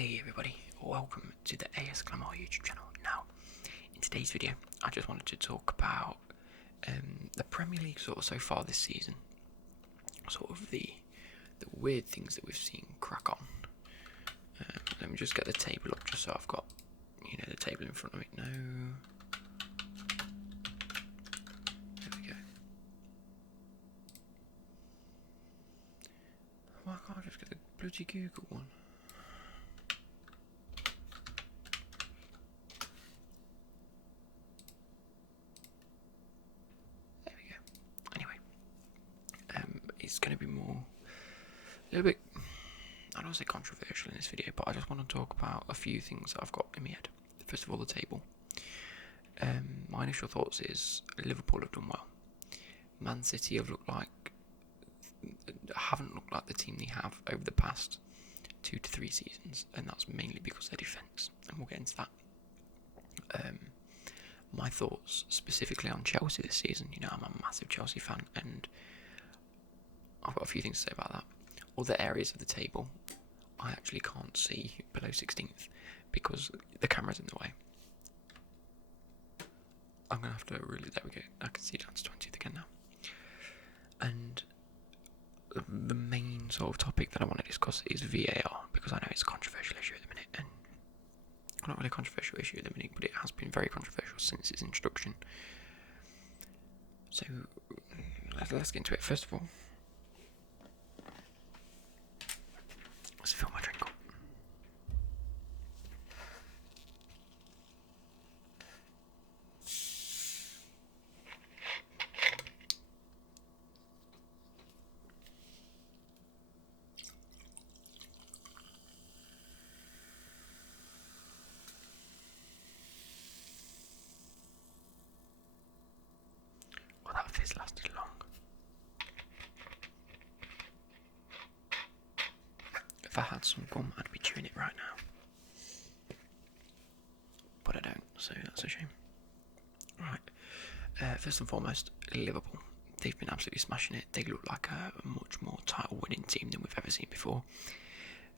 Hey everybody, welcome to the AS Glamour YouTube channel. Now, in today's video, I just wanted to talk about the Premier League sort of so far this season. Sort of the weird things that we've seen crack on. Let me just get the table up just so I've got, the table in front of me. No. There we go. Why can't I just get the bloody Google one? It's going to be a little bit, I don't want to say controversial in this video, but I just want to talk about a few things that I've got in my head. First of all, the table. My initial thoughts is Liverpool have done well. Man City haven't looked like the team they have over the past 2 to 3 seasons, and that's mainly because of their defence, and we'll get into that. My thoughts specifically on Chelsea this season. I'm a massive Chelsea fan, and I've got a few things to say about that. Other areas of the table, I actually can't see below 16th because the camera's in the way. I'm going to have to there we go, I can see down to 20th again now. And the main sort of topic that I want to discuss is VAR, because I know it's a controversial issue at the minute, and not really a controversial issue at the minute, but it has been very controversial since its introduction. So, let's get into it. First of all, let's fill my drink up. Well, that fizz lasted long. If I had some gum, I'd be chewing it right now. But I don't, so that's a shame. Right, first and foremost, Liverpool. They've been absolutely smashing it. They look like a much more title-winning team than we've ever seen before.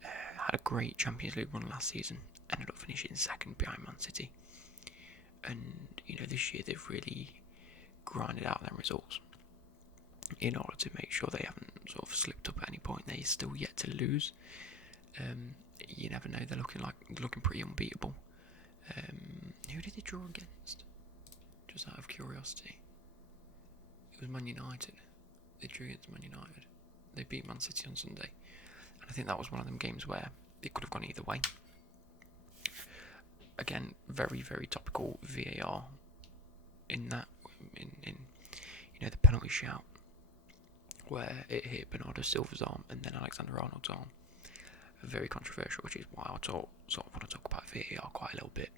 Had a great Champions League run last season. Ended up finishing second behind Man City. And, this year they've really grinded out their results in order to make sure they haven't sort of slipped up at any point. They're still yet to lose. You never know. They're looking pretty unbeatable. Who did they draw against? Just out of curiosity. It was Man United. They drew against Man United. They beat Man City on Sunday. And I think that was one of them games where it could have gone either way. Again, very, very topical VAR in that, in the penalty shout where it hit Bernardo Silva's arm and then Alexander Arnold's arm. Very controversial, which is why I sort of want to talk about VAR quite a little bit.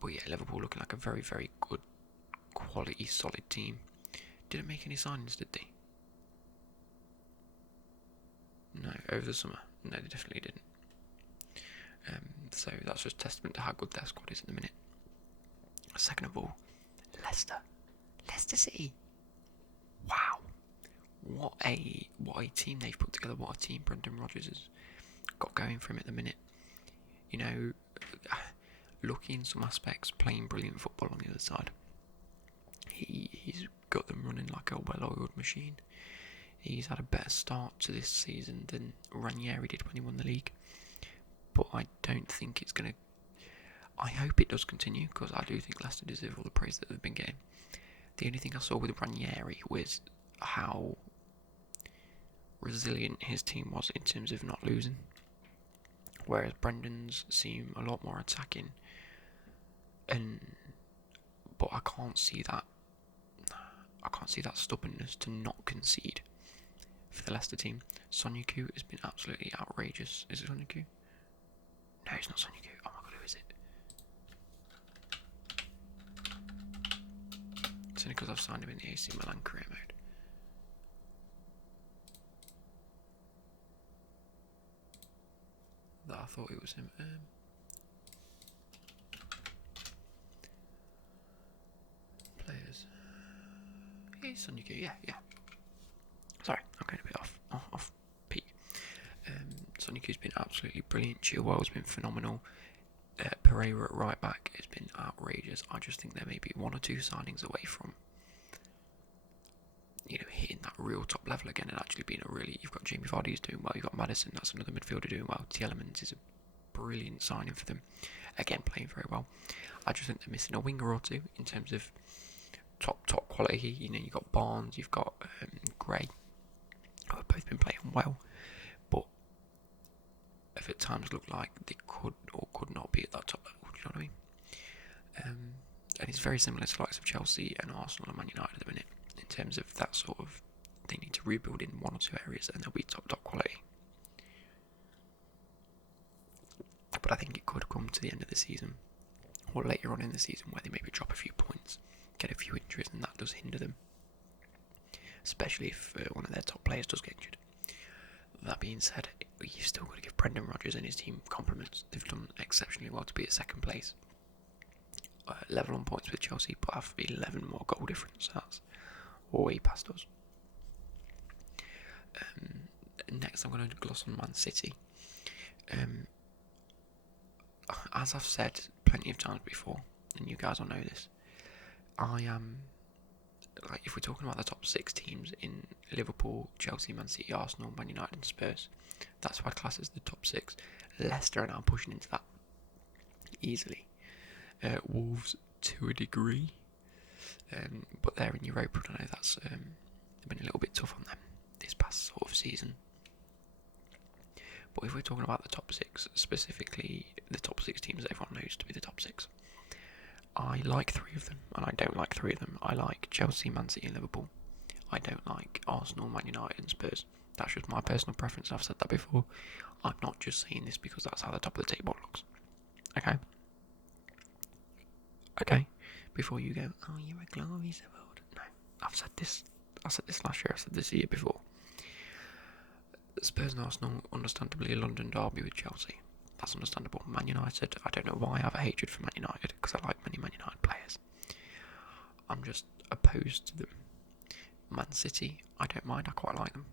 But yeah, Liverpool looking like a very, very good, quality, solid team. Didn't make any signings, did they? No, over the summer. No, they definitely didn't. So that's just testament to how good their squad is at the minute. Second of all, Leicester City. Wow, what a team they've put together. What a team Brendan Rodgers has got going for him at the minute. Lucky in some aspects, playing brilliant football on the other side. He's got them running like a well-oiled machine. He's had a better start to this season than Ranieri did when he won the league. But I don't think it's going to... I hope it does continue, because I do think Leicester deserve all the praise that they've been getting. The only thing I saw with Ranieri was how resilient his team was in terms of not losing. Whereas Brendan's seem a lot more attacking. But I can't see that stubbornness to not concede for the Leicester team. Sonyaku has been absolutely outrageous. Is it Sonyaku? No, it's not Sonyaku. Oh my god, who is it? It's only because I've signed him in the AC Milan career mode. That I thought it was him. Players. Yeah, Sonyaku. Yeah. Sorry, I'm going a bit off peak. Sonic has been absolutely brilliant. Chilwell's been phenomenal. Pereira at right back has been outrageous. I just think there may be one or two signings away from, hitting that real top level again and actually being you've got Jamie Vardy who's doing well, you've got Maddison, that's another midfielder doing well. Tielemans is a brilliant signing for them. Again, playing very well. I just think they're missing a winger or two in terms of top quality. You've got Barnes, you've got Gray, who have both been playing well, but have at times looked like they could or could not be at that top level. Do you know what I mean? And it's very similar to the likes of Chelsea and Arsenal and Man United at the minute, in terms of that sort of, they need to rebuild in one or two areas and they'll be top quality. But I think it could come to the end of the season or later on in the season where they maybe drop a few points, get a few injuries, and that does hinder them, especially if one of their top players does get injured. That being said, you've still got to give Brendan Rodgers and his team compliments. They've done exceptionally well to be at second place, level on points with Chelsea, but have 11 more goal difference. That's way past us. Next, I'm going to gloss on Man City. As I've said plenty of times before, and you guys all know this, I am, if we're talking about the top 6 teams in Liverpool, Chelsea, Man City, Arsenal, Man United and Spurs, that's why class is the top 6. Leicester are now pushing into that easily. Wolves to a degree, but they're in Europa, and I know that's been a little bit tough on them this past sort of season. But if we're talking about the top 6, specifically the top 6 teams that everyone knows to be the top 6, I like 3 of them, and I don't like 3 of them. I like Chelsea, Man City and Liverpool. I don't like Arsenal, Man United and Spurs. That's just my personal preference. I've said that before. I'm not just saying this because that's how the top of the table looks. Okay? Before you go, oh, you're a glory world. No, I've said this. I said this last year. I said this the year before. Spurs and Arsenal, understandably, a London derby with Chelsea. That's understandable. Man United, I don't know why I have a hatred for Man United, because I like many Man United players. I'm just opposed to them. Man City, I don't mind, I quite like them.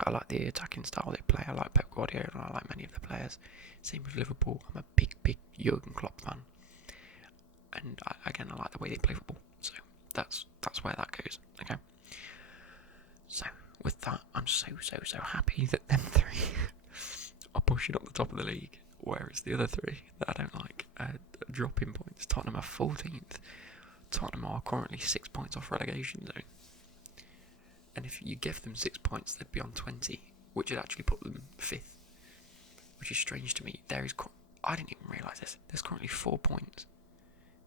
I like the attacking style they play, I like Pep Guardiola, and I like many of the players. Same with Liverpool, I'm a big Jurgen Klopp fan. And again, I like the way they play football. So that's where that goes, okay? So, with that, I'm so happy that them 3 are pushing up the top of the league, whereas the other 3 that I don't like are dropping points. Tottenham are 14th. Tottenham are currently 6 points off relegation zone. And if you give them 6 points, they'd be on 20, which would actually put them 5th, which is strange to me. I didn't even realise this. There's currently 4 points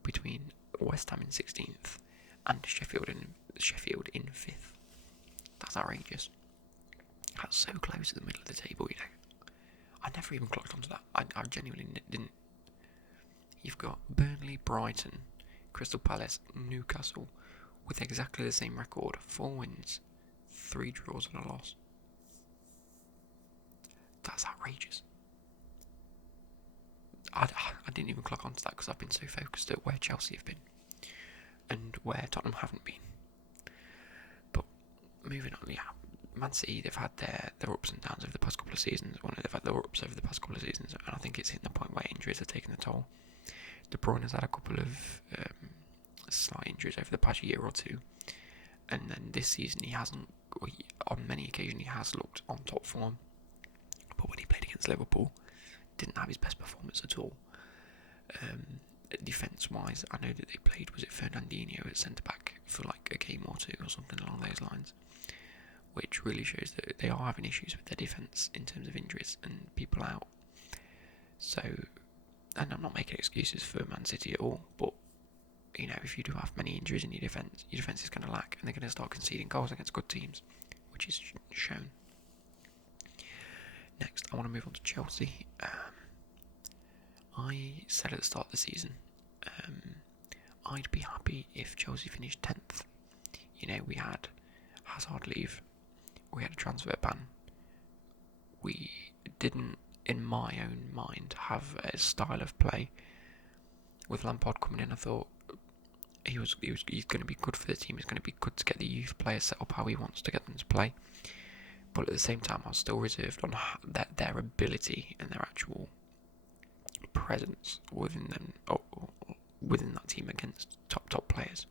between West Ham in 16th and Sheffield in 5th. That's outrageous. That's so close to the middle of the table, I never even clocked onto that. I genuinely didn't. You've got Burnley, Brighton, Crystal Palace, Newcastle with exactly the same record. 4 wins, 3 draws and a loss. That's outrageous. I didn't even clock onto that because I've been so focused at where Chelsea have been and where Tottenham haven't been. But moving on, Man City, they've had their ups and downs over the past couple of seasons. They've had their ups over the past couple of seasons, and I think it's hitting the point where injuries are taking the toll. De Bruyne has had a couple of slight injuries over the past year or two, and then this season he hasn't. On many occasions he has looked on top form, but when he played against Liverpool, didn't have his best performance at all. Defence-wise, I know that they played, was it Fernandinho at centre-back for like a game or 2 or something along those lines, which really shows that they are having issues with their defence in terms of injuries and people out. So, and I'm not making excuses for Man City at all, but if you do have many injuries in your defence is going to lack, and they're going to start conceding goals against good teams, which is shown. Next, I want to move on to Chelsea. I said at the start of the season, I'd be happy if Chelsea finished 10th. We had Hazard leave, we had a transfer ban, we didn't, in my own mind, have a style of play. With Lampard coming in, I thought he's going to be good for the team, he's going to be good to get the youth players set up how he wants to get them to play. But at the same time, I was still reserved on their ability and their actual presence within them, or within that team against top players.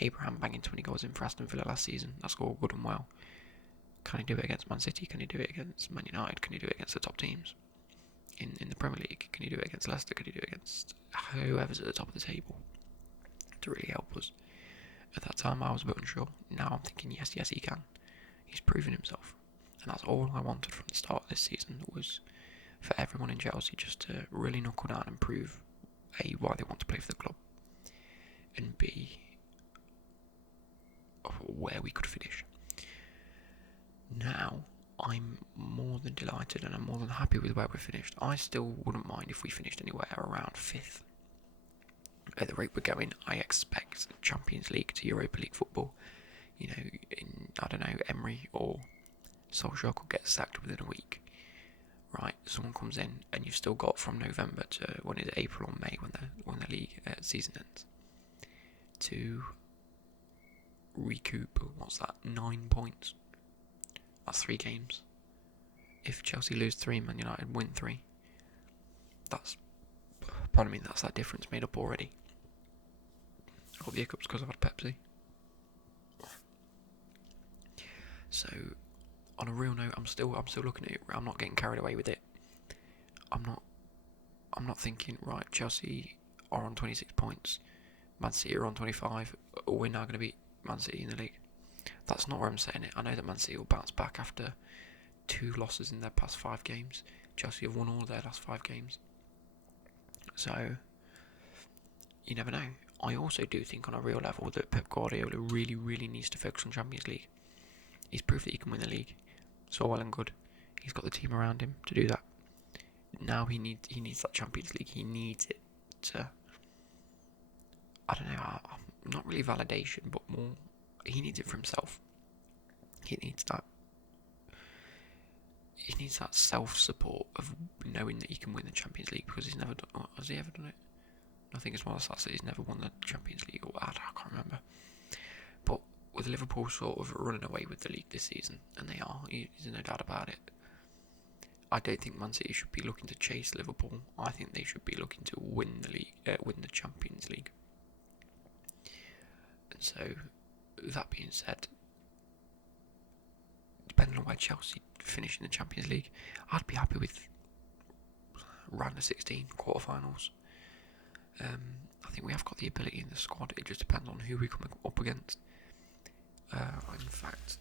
Abraham banging 20 goals in for Aston Villa last season. That's all good and well. Can he do it against Man City? Can he do it against Man United? Can he do it against the top teams in the Premier League? Can he do it against Leicester? Can he do it against whoever's at the top of the table to really help us? At that time, I was a bit unsure. Now I'm thinking, yes, he can. He's proven himself. And that's all I wanted from the start of this season, was for everyone in Chelsea just to really knuckle down and prove, A, why they want to play for the club, and B, where we could finish. Now, I'm more than delighted and I'm more than happy with where we finished. I still wouldn't mind if we finished anywhere around 5th. At the rate we're going, I expect Champions League to Europa League football. You know, I don't know, Emery or Solskjaer could get sacked within a week. Right, someone comes in and you've still got from November to when is it, April or May when the league season ends to recoup. What's that? 9 points. That's 3 games. If Chelsea lose 3, Man United win 3. That's that difference made up already. I got the hiccups because I've had Pepsi. So, on a real note, I'm still looking at it. I'm not getting carried away with it. I'm not thinking, right, Chelsea are on 26 points, Man City are on 25. We're now going to beat Man City in the league. That's not where I'm saying it. I know that Man City will bounce back after 2 losses in their past 5 games. Chelsea have won all of their last 5 games. So, you never know. I also do think on a real level that Pep Guardiola really, really needs to focus on Champions League. He's proved that he can win the league. It's all well and good. He's got the team around him to do that. Now he needs that Champions League. He needs it to, I don't know, not really validation, but more, he needs it for himself. He needs that self-support of knowing that he can win the Champions League, because he's never done. Has he ever done it? I think it's one of the stats that he's never won the Champions League, or I can't remember. But with Liverpool sort of running away with the league this season, and they are, there's no doubt about it, I don't think Man City should be looking to chase Liverpool. I think they should be looking to win the league, win the Champions League. And so, that being said, depending on where Chelsea finish in the Champions League, I'd be happy with round of 16 quarterfinals. I think we have got the ability in the squad. It just depends on who we come up against. In fact,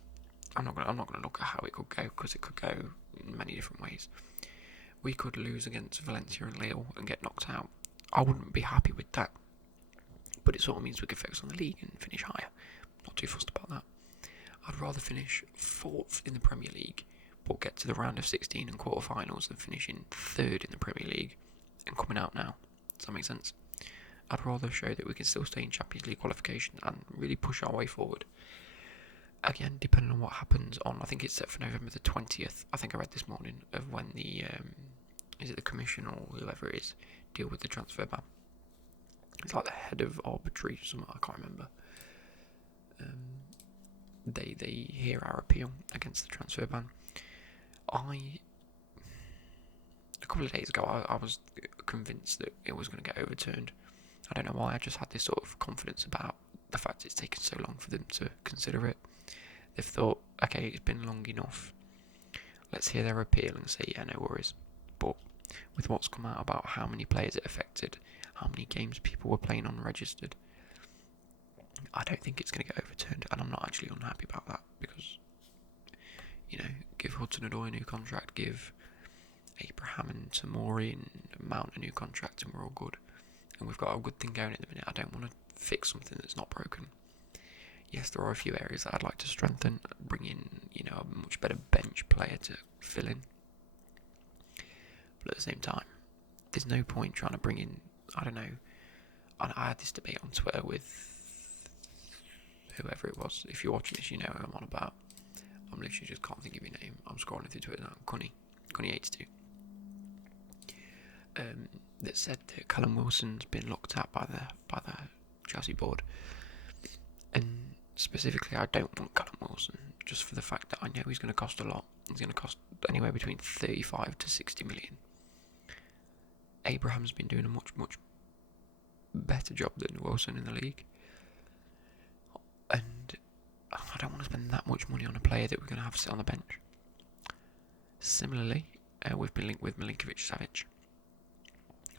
I'm not gonna look at how it could go, because it could go in many different ways. We could lose against Valencia and Lille and get knocked out. I wouldn't be happy with that, but it sort of means we could focus on the league and finish higher. Not too fussed about that. I'd rather finish 4th in the Premier League, but get to the round of 16 and quarterfinals than finishing 3rd in the Premier League and coming out now. Does that make sense? I'd rather show that we can still stay in Champions League qualification and really push our way forward. Again, depending on what happens on, I think it's set for November the 20th. I think I read this morning of when the, is it the Commission or whoever it is, deal with the transfer ban. It's like the head of arbitrary, something, I can't remember. They hear our appeal against the transfer ban. A couple of days ago, I was convinced that it was going to get overturned. I don't know why, I just had this sort of confidence about the fact it's taken so long for them to consider it. They've thought, okay, it's been long enough, let's hear their appeal and say, yeah, no worries. But with what's come out about how many players it affected, how many games people were playing unregistered, I don't think it's going to get overturned, and I'm not actually unhappy about that, because, you know, give Hudson-Odoi a new contract, give Abraham and Tamori and Mount a new contract, and we're all good. And we've got a good thing going at the minute. I don't want to fix something that's not broken. Yes, there are a few areas that I'd like to strengthen, bring in, you know, a much better bench player to fill in. But at the same time, there's no point trying to bring in, I don't know, I had this debate on Twitter with whoever it was. If you're watching this, you know who I'm on about. I'm literally just can't think of your name. I'm scrolling through Twitter now. Cunny82. That said that Callum Wilson's been looked at by the Chelsea board, and Specifically, I don't want Callum Wilson, just for the fact that I know he's going to cost a lot. He's going to cost anywhere between 35 to 60 million. Abraham's been doing a much better job than Wilson in the league. And I don't want to spend that much money on a player that we're going to have sit on the bench. Similarly, we've been linked with Milinkovic-Savic.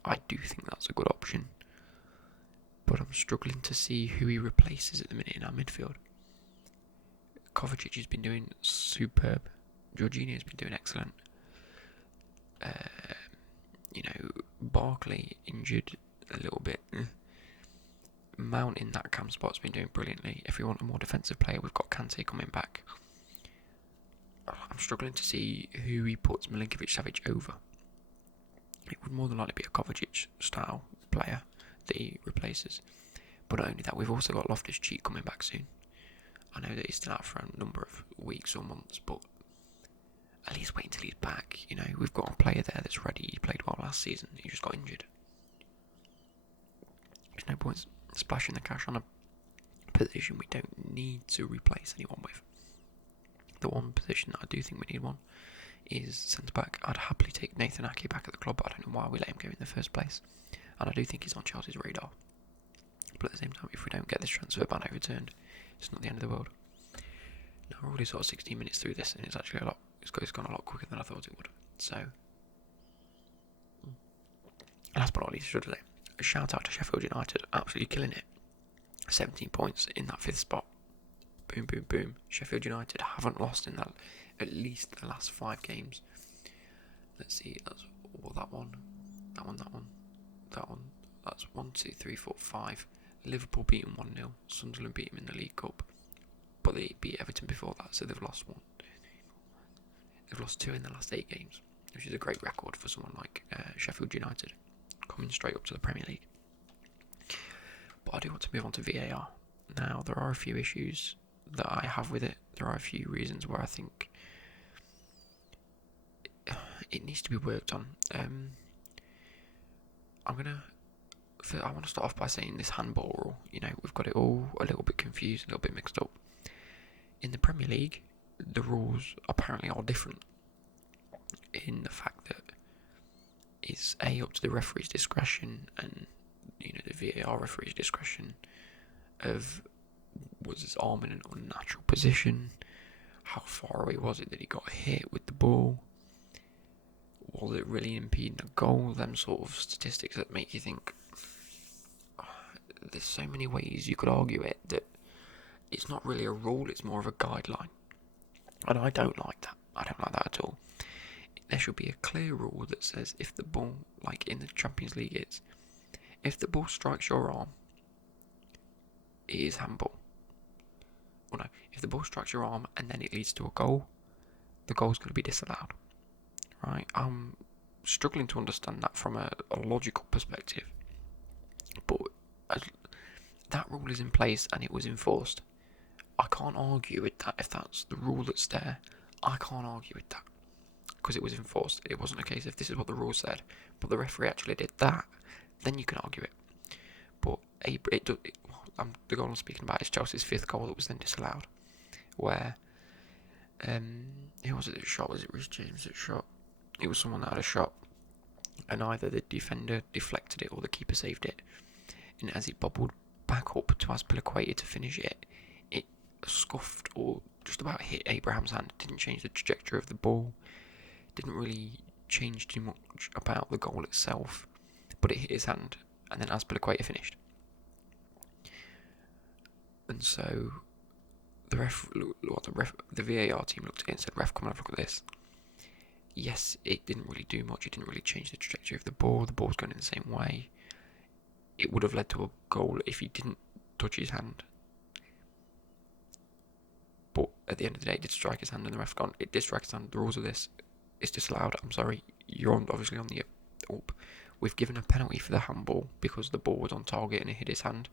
I do think that's a good option, but I'm struggling to see who he replaces at the minute in our midfield. Kovacic has been doing superb. Jorginho's been doing excellent. Barkley injured a little bit. Mount in that cam spot's been doing brilliantly. If we want a more defensive player, we've got Kante coming back. I'm struggling to see who he puts Milinkovic-Savic over. It would more than likely be a Kovacic style player that he replaces. But not only that, we've also got Loftus-Cheek coming back soon. I know that he's still out for a number of weeks or months, but at least wait until he's back. We've got a player there that's ready. He played well last season. He just got injured. There's no point splashing the cash on a position we don't need to replace anyone with. The one position that I do think we need one is centre-back. I'd happily take Nathan Ake back at the club, but I don't know why we let him go in the first place. And I do think he's on Chelsea's radar. But at the same time, if we don't get this transfer ban overturned, it's not the end of the world. Now, we're already sort of 16 minutes through this, and it's actually it's gone a lot quicker than I thought it would. So, last but not least, a shout out to Sheffield United, absolutely killing it. 17 points in that 5th spot. Boom, boom, boom. Sheffield United haven't lost in that at least the last 5 games. Let's see, that's that one. That's 1, 2, 3, 4, 5. Liverpool beat them 1-0. Sunderland beat them in the League Cup. But they beat Everton before that, so they've lost 1, 2, 3, 4. They've lost 2 in the last 8 games, which is a great record for someone like Sheffield United, coming straight up to the Premier League. But I do want to move on to VAR. Now, there are a few issues that I have with it. There are a few reasons where I think it needs to be worked on. I want to start off by saying this handball rule. We've got it all a little bit confused, a little bit mixed up. In the Premier League, the rules apparently are different in the fact that it's up to the referee's discretion and the VAR referee's discretion of, was his arm in an unnatural position? How far away was it that he got hit with the ball? Was it really impeding a goal? Them sort of statistics that make you think there's so many ways you could argue it that it's not really a rule, it's more of a guideline. And I don't like that. I don't like that at all. There should be a clear rule that says if the ball, like in the Champions League, if the ball strikes your arm, it is handball. Well, no, if the ball strikes your arm and then it leads to a goal, the goal's going to be disallowed. Right? I'm struggling to understand that from a logical perspective. But that rule is in place and it was enforced. I can't argue with that. If that's the rule that's there, I can't argue with that. Because it was enforced. It wasn't a case of this is what the rule said, but the referee actually did that. Then you can argue it. But the goal I'm speaking about is Chelsea's 5th goal that was then disallowed. Where, who was it that shot? Was it Reece James that shot? It was someone that had a shot. And either the defender deflected it or the keeper saved it. And as it bobbled back up to Azpilicueta to finish it, it scuffed or just about hit Abraham's hand. It didn't change the trajectory of the ball. Didn't really change too much about the goal itself. But it hit his hand. And then Azpilicueta finished. And so the VAR team looked at it and said, "Ref, come and have a look at this." Yes, it didn't really do much. It didn't really change the trajectory of the ball. The ball's going in the same way. It would have led to a goal if he didn't touch his hand. But at the end of the day, it did strike his hand, and the ref gone, it did strike his hand. The rules of this, it's disallowed. I'm sorry, you're obviously on the up. We've given a penalty for the handball because the ball was on target and it hit his hand.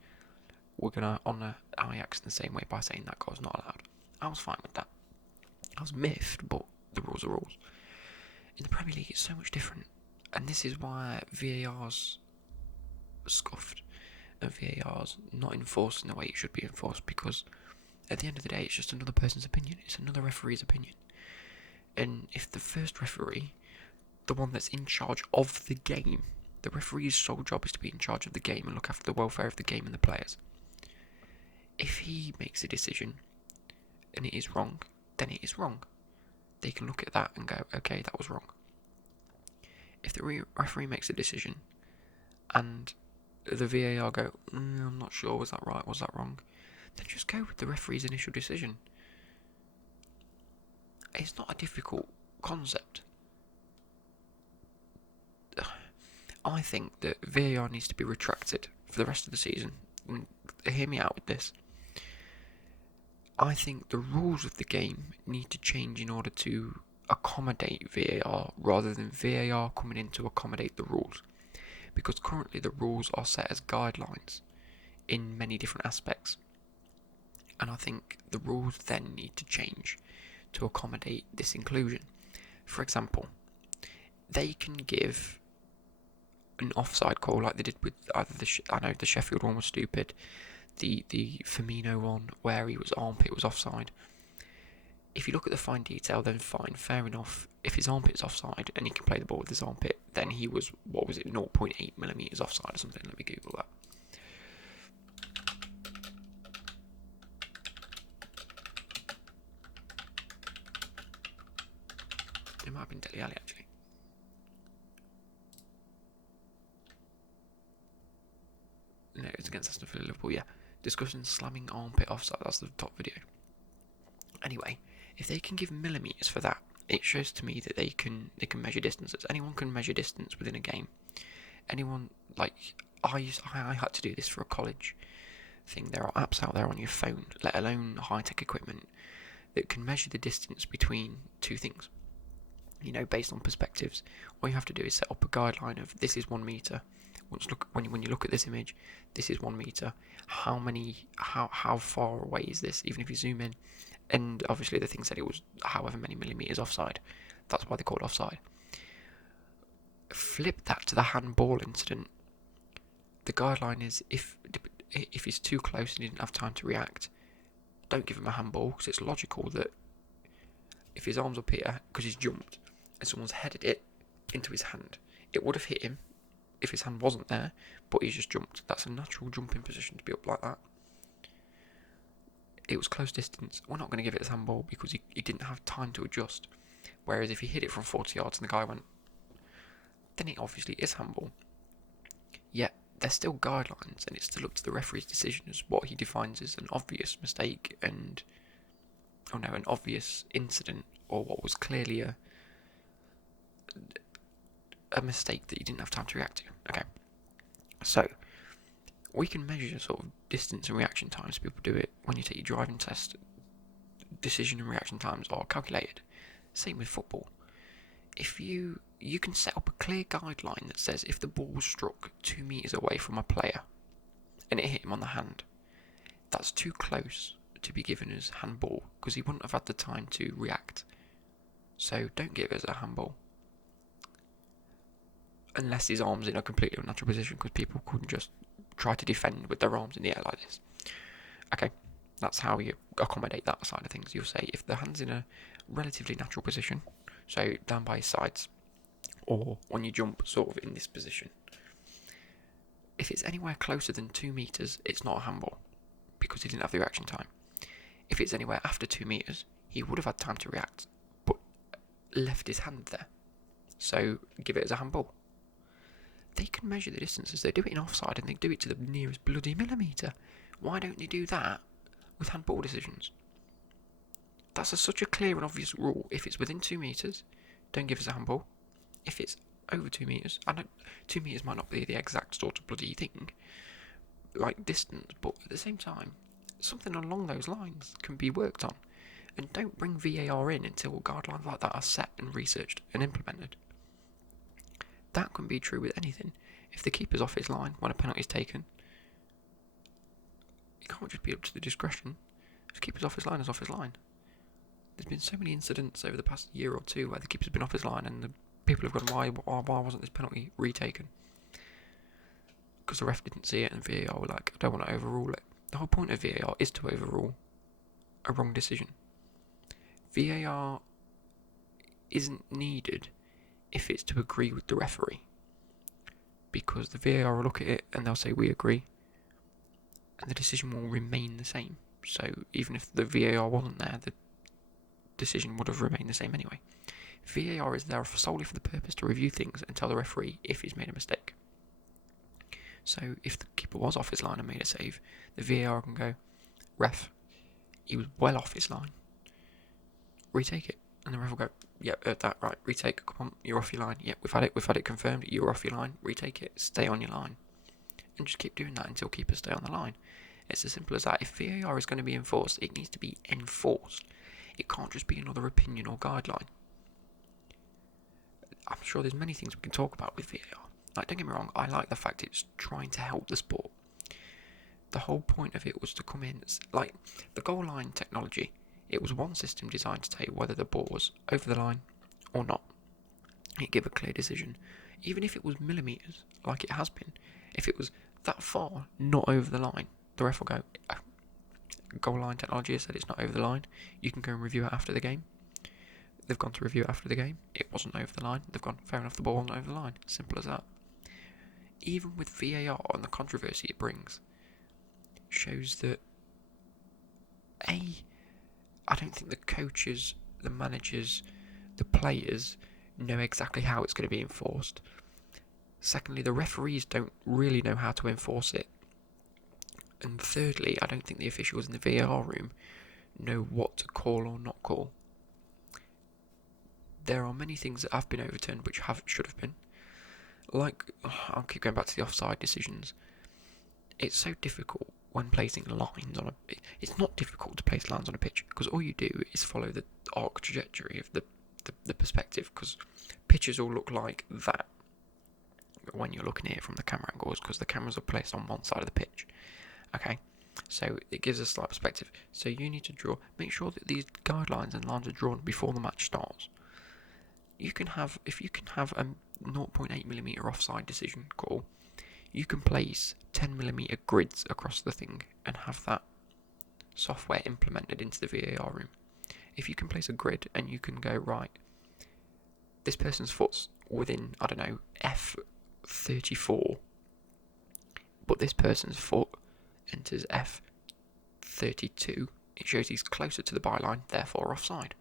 We're going to honour Ajax in the same way by saying that goal's not allowed. I was fine with that. I was miffed, but the rules are rules. In the Premier League, it's so much different. And this is why VAR's scuffed and VAR's not enforced in the way it should be enforced, because At the end of the day, it's just another person's opinion. It's another referee's opinion. And if the first referee, the one that's in charge of the game, the referee's sole job is to be in charge of the game and look after the welfare of the game and the players. If he makes a decision and it is wrong, then it is wrong. They can look at that and go, okay, that was wrong. If the referee makes a decision and the VAR go, I'm not sure, was that right, was that wrong, then just go with the referee's initial decision. It's not a difficult concept. I think that VAR needs to be retracted for the rest of the season. And hear me out with this. I think the rules of the game need to change in order to accommodate VAR rather than VAR coming in to accommodate the rules. Because currently the rules are set as guidelines in many different aspects. And I think the rules then need to change to accommodate this inclusion. For example, they can give an offside call like they did with either I know the Sheffield one was stupid, the Firmino one where he was armpit was offside. If you look at the fine detail, then fine, fair enough. If his armpit's offside and he can play the ball with his armpit, then he was, 0.8mm offside or something. Let me Google that. It might have been Dele Alli actually. No, it's against Aston Villa Liverpool, yeah. Discussing slamming armpit offside, that's the top video. Anyway, if they can give millimetres for that, it shows to me that they can measure distances. Anyone can measure distance within a game. Anyone, like, I had to do this for a college thing. There are apps out there on your phone, let alone high-tech equipment, that can measure the distance between two things. You know, based on perspectives. All you have to do is set up a guideline of this is 1 metre. When you look at this image, this is 1 metre. How far away is this? Even if you zoom in, and obviously the thing said it was however many millimetres offside. That's why they call it offside. Flip that to the handball incident. The guideline is if he's too close and he didn't have time to react, don't give him a handball, because it's logical that if his arm's up here because he's jumped and someone's headed it into his hand, it would have hit him if his hand wasn't there, but he's just jumped. That's a natural jumping position to be up like that. It was close distance. We're not going to give it as handball because he didn't have time to adjust. Whereas if he hit it from 40 yards and the guy went, then it obviously is handball. Yet they're still guidelines, and it's still up to the referee's decision as what he defines as an obvious mistake and, an obvious incident, or what was clearly a mistake that you didn't have time to react to. Okay, so we can measure sort of distance and reaction times. People do it when you take your driving test. Decision and reaction times are calculated. Same with football. If you can set up a clear guideline that says if the ball was struck 2 metres away from a player and it hit him on the hand, that's too close to be given as handball because he wouldn't have had the time to react. So don't give it as a handball. Unless his arm's in a completely unnatural position, because people couldn't just try to defend with their arms in the air like this. Okay, that's how you accommodate that side of things. You'll say if the hand's in a relatively natural position, so down by his sides, or when you jump sort of in this position, if it's anywhere closer than 2 metres, it's not a handball, because he didn't have the reaction time. If it's anywhere after 2 metres, he would have had time to react, but left his hand there. So give it as a handball. They can measure the distances. They do it in offside and they do it to the nearest bloody millimetre. Why don't they do that with handball decisions? That's such a clear and obvious rule. If it's within 2 metres, don't give us a handball. If it's over 2 metres, I know 2 metres might not be the exact sort of bloody thing, like distance, but at the same time, something along those lines can be worked on. And don't bring VAR in until guidelines like that are set and researched and implemented. That can be true with anything. If the keeper's off his line when a penalty is taken, it can't just be up to the discretion. If the keeper's off his line, is off his line. There's been so many incidents over the past year or two where the keeper's been off his line and the people have gone, why wasn't this penalty retaken? Because the ref didn't see it and VAR were like, I don't want to overrule it. The whole point of VAR is to overrule. a wrong decision. VAR isn't needed if it's to agree with the referee, because the VAR will look at it and they'll say we agree, and the decision will remain the same. So even if the VAR wasn't there, the decision would have remained the same anyway. VAR is there solely for the purpose to review things and tell the referee if he's made a mistake. So if the keeper was off his line and made a save, the VAR can go, ref, he was well off his line, retake it. And the ref will go, yep, heard that, right, retake, come on, you're off your line. Yep, we've had it confirmed, you're off your line, retake it, stay on your line. And just keep doing that until keepers stay on the line. It's as simple as that. If VAR is going to be enforced, it needs to be enforced. It can't just be another opinion or guideline. I'm sure there's many things we can talk about with VAR. Like, don't get me wrong, I like the fact it's trying to help the sport. The whole point of it was to come in, like, the goal line technology. It was one system designed to tell you whether the ball was over the line or not. It gave a clear decision. Even if it was millimetres, like it has been, if it was that far not over the line, the ref will go, goal line technology has said it's not over the line, you can go and review it after the game. They've gone to review it after the game, it wasn't over the line, they've gone, fair enough, the ball wasn't over the line, simple as that. Even with VAR and the controversy it brings, shows that I don't think the coaches, the managers, the players know exactly how it's going to be enforced. Secondly, the referees don't really know how to enforce it. And thirdly, I don't think the officials in the VAR room know what to call or not call. There are many things that have been overturned which should have been. Like, I'll keep going back to the offside decisions. It's so difficult when placing lines on a... It's not difficult to place lines on a pitch, because all you do is follow the arc trajectory of the perspective, because pitches all look like that when you're looking at it from the camera angles, because the cameras are placed on one side of the pitch. Okay, so it gives a slight perspective. So you need to make sure that these guidelines and lines are drawn before the match starts. If you can have a 0.8mm offside decision call, you can place 10mm grids across the thing and have that software implemented into the VAR room. If you can place a grid and you can go, right, this person's foot's within, I don't know, F34, but this person's foot enters F32, it shows he's closer to the byline, therefore offside.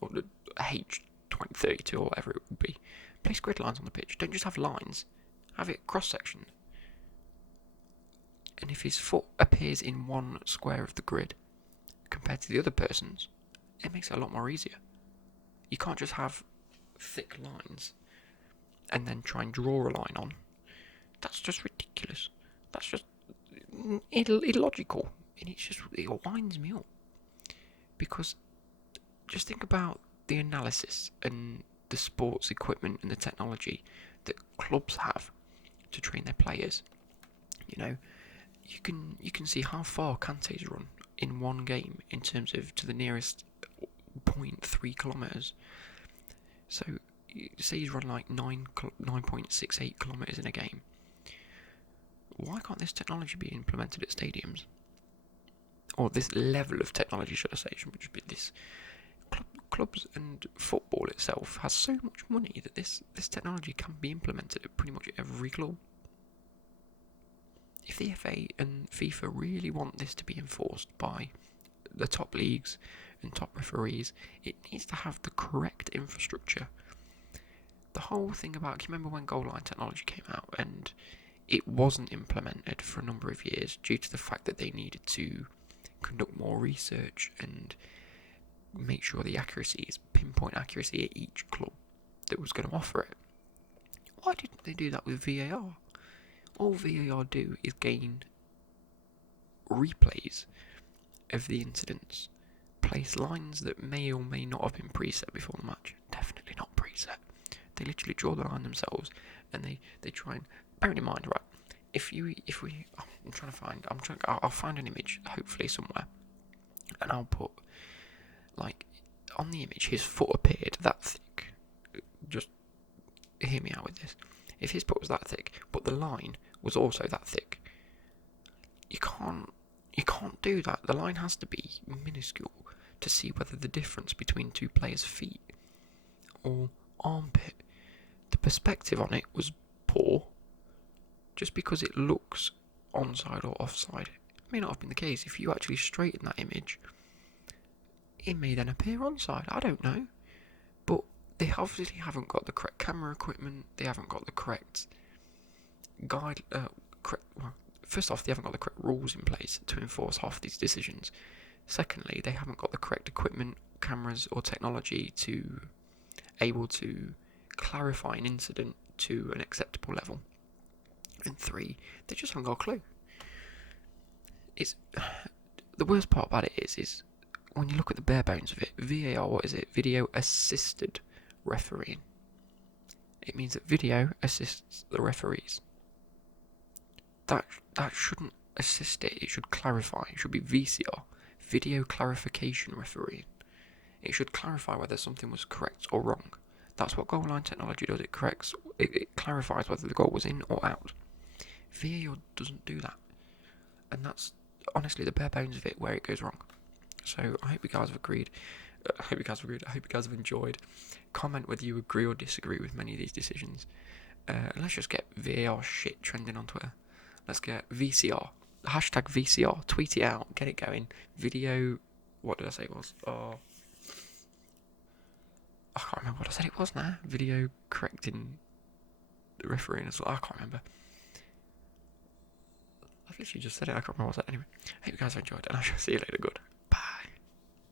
Or the H32 or whatever it would be. Place grid lines on the pitch. Don't just have lines. Have it cross-section. And if his foot appears in one square of the grid compared to the other person's, it makes it a lot more easier. You can't just have thick lines and then try and draw a line on. That's just ridiculous. That's just illogical. And it winds me up. Because just think about the analysis and the sports equipment and the technology that clubs have to train their players. You know, you can see how far Kante's run in one game in terms of to the nearest 0.3 kilometres. So say he's run like 9.68 kilometres in a game. Why can't this technology be implemented at stadiums? Or this level of technology, should I say, should just be this. Clubs and football itself has so much money that this technology can be implemented at pretty much every club. If the FA and FIFA really want this to be enforced by the top leagues and top referees, it needs to have the correct infrastructure. The whole thing about, do you remember when goal line technology came out and it wasn't implemented for a number of years due to the fact that they needed to conduct more research and make sure the accuracy is pinpoint accuracy at each club that was going to offer it. Why didn't they do that with VAR? All VAR do is gain replays of the incidents, place lines that may or may not have been preset before the match. Definitely not preset. They literally draw the line themselves, and they try and bear in mind, right? I'll find an image hopefully somewhere, and I'll put, like, on the image his foot appeared that thick. Just hear me out with this. If his foot was that thick, but the line was also that thick, you can't do that. The line has to be minuscule to see whether the difference between two players' feet or armpit. The perspective on it was poor. Just because it looks onside or offside, it may not have been the case. If you actually straighten that image, it may then appear onside. I don't know. But they obviously haven't got the correct camera equipment. They haven't got the correct first off, they haven't got the correct rules in place to enforce half these decisions. Secondly, they haven't got the correct equipment, cameras, or technology to able to clarify an incident to an acceptable level. And three, they just haven't got a clue. It's the worst part about it is when you look at the bare bones of it. VAR, what is it? Video assisted refereeing. It means that video assists the referees. That shouldn't assist it. It should clarify. It should be VCR, video clarification refereeing. It should clarify whether something was correct or wrong. That's what goal line technology does. It corrects. It clarifies whether the goal was in or out. VAR doesn't do that, and that's honestly the bare bones of it where it goes wrong. So I hope you guys have agreed. I hope you guys have enjoyed. Comment whether you agree or disagree with many of these decisions. Let's just get VAR shit trending on Twitter. Let's get VCR. Hashtag VCR. Tweet it out. Get it going. Video. What did I say it was? I can't remember what I said it was now. Video correcting the refereeing as well. I can't remember. I've literally just said it. I can't remember what I said. Anyway, I hope you guys have enjoyed, and I shall see you later. Good.